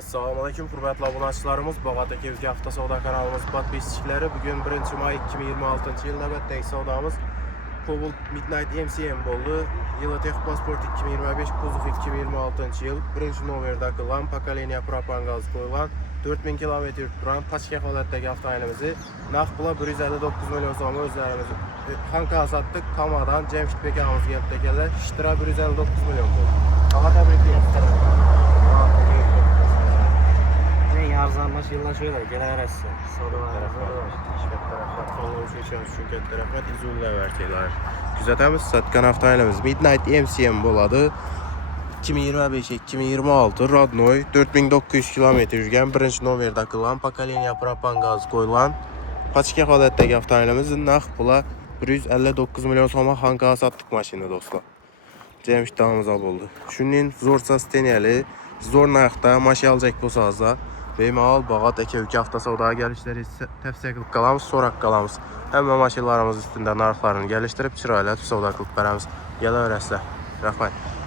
Assalamu alaykum hurmatli obunachilarimiz. Bog'at bizga hafta savdo kanalimiz podpischiklari. Bugun 1-may 2026-yil navbatdagi savdomiz Cobalt Midnight MCM bo'ldi. Yili Texpasport 2025, kuzov 2026-yil. Birinchi nomerdagi lam pokoleniya propan gaz qo'yilgan 4000 km turan pachka holatdagi avtomobilimizni narx puli 159 million so'mga o'zlarimiz Xanka satdik. Kamadan Jamshidbek akamiz kelibdi ekanlar. Ishtira 159 million bo'ldi. Faqat tabriklaymiz. Arzanlaş yıllaşıyorlar gelen arası. Kuzatamiz satgan avtomobilimiz Midnight MCM bo'ladi. 2025-2026 Rodnoy 4900 km yurgan birinchi nomerdagi lam pokoleniya propan gaz qo'yilgan pachka holatdagi avtomobilimizning narx puli 159 million so'mga Xanka satdik mashina do'stlar. Jamshidamiz bo'ldi. Shuning zo'r sosteniyali, zo'r narxda mashina olacak bo'lsangiz bemalol Bog'at aka hafta savdoga kelishlaringizni tavsiya qilib qolamiz, so'rab qolamiz. Hamma mashinalarimiz ustida narxlarini kelishtirib, chiroyli savdo qilib beramiz. Kelaverasizlar. Rahmat.